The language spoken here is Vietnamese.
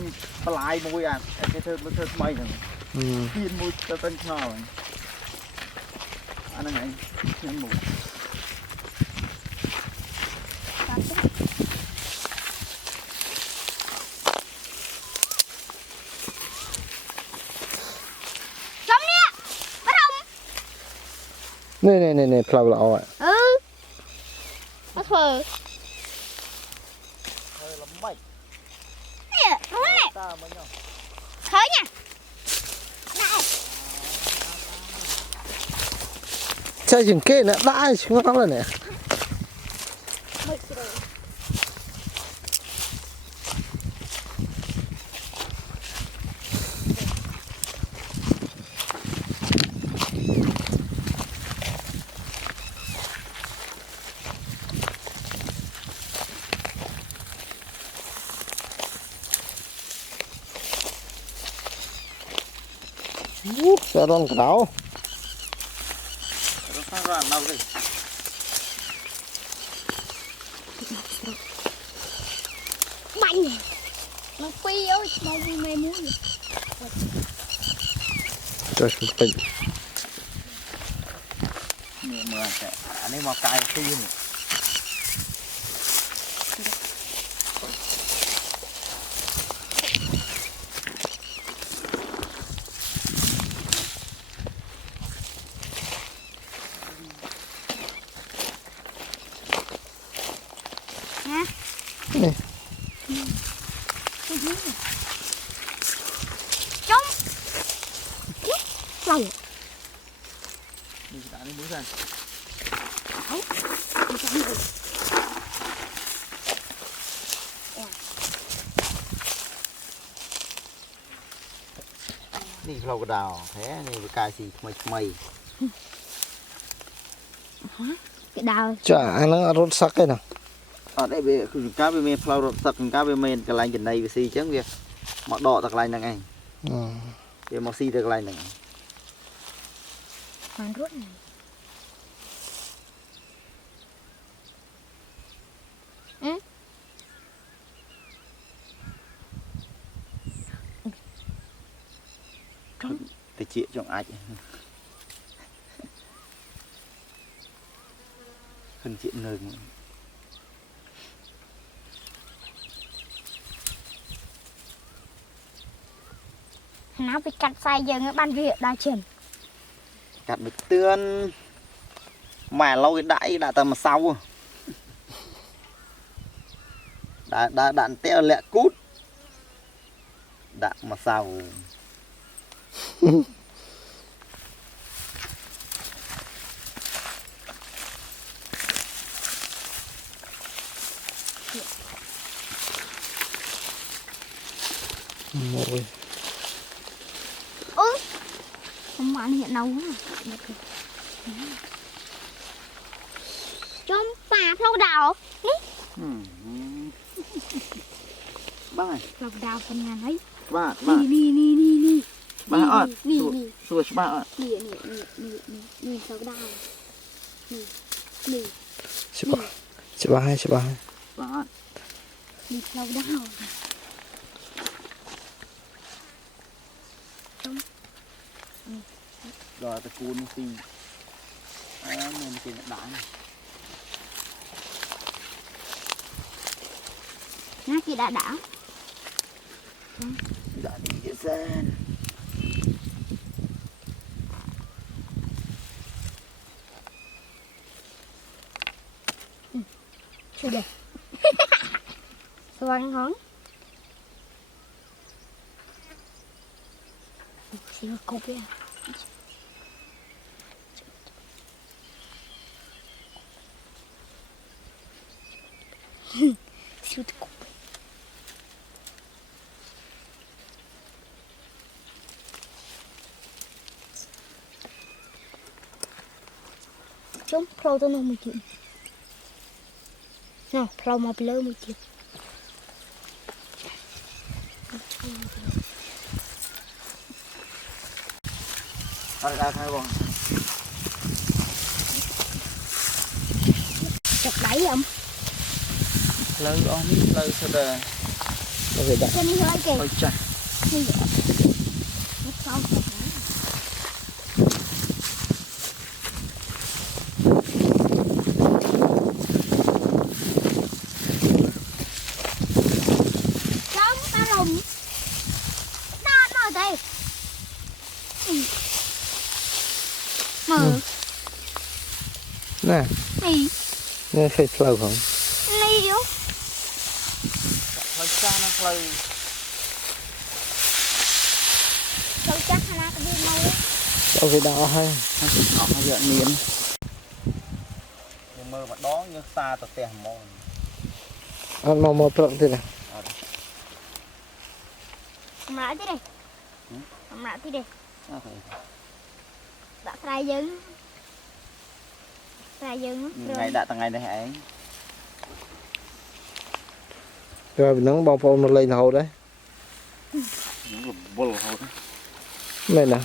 khơi lại mùi à cái thơ mây này pin mùi tơ tên nhỏ này anh này anh mùi nè phao lọ ạ nó thờ lắm mày nè đúng nè khởi nha chơi chừng kê nữa đã chúng nó là nè sẽ đón cái đảo nó sang ra đâu đi mạnh nó phi ơi mau đi mày muốn gì cho chúng mình mưa sẽ anh ấy mà cài phi này trông lâu đi đã đi búa ra đi lâu cái đào thế này với cài gì mày cái đào chả nó rốt sắc cái nào ở đây về cá về men flower sặc cá về men cái lạnh cái này về xì chứ việc mặc đỏ tặc lạnh này về mặc xì tặc lạnh này hoàn rút này thì chị trong ai hơn chuyện nơi nó bị cắt sai giờ nó ban việc đa chuyển cắt được tương mà lâu cái đại đã tầm mà sau đã đạn teo lẹ cút đạn mà sau mồi không ăn hiện đâu trong bà lâu đào ba này lâu đào phần ngàn ấy ba đi ba ơi xua ba ơi nè lâu đào nè sẽ ba hai ba đi lâu đào rồi ta cuốn xì mình tiền đá này nó kia đã đã đi cái sen chưa được xoắn hóng xíu cục đi xíu cục chống pro tôi nông một chuyện nào pro một lơ một chuyện thôi ra thay bọn chặt đáy không lơ on lơ sao đời ok đã Cho nên hơi kì. Ôi chà. Như vậy. Nó không. Không, ta rùng. Nó đây. Mở. nè Này. nghe thấy lâu không Này yếu. Hơi xa nó phơi. Đâu chắc là cái đi mau. ok đã hay Học nó dọn miền. Nhưng mơ mà đó như xa tật tè mò. ăn mau trộn thế này Không lại thế đây. Không lại thế đây. Ok. Đã trai dừng. Trai dừng. Ngày đã tầng ngày đây hả? rồi mình nướng bao phong nó lên hầu đấy Những cái bồ hột. này nè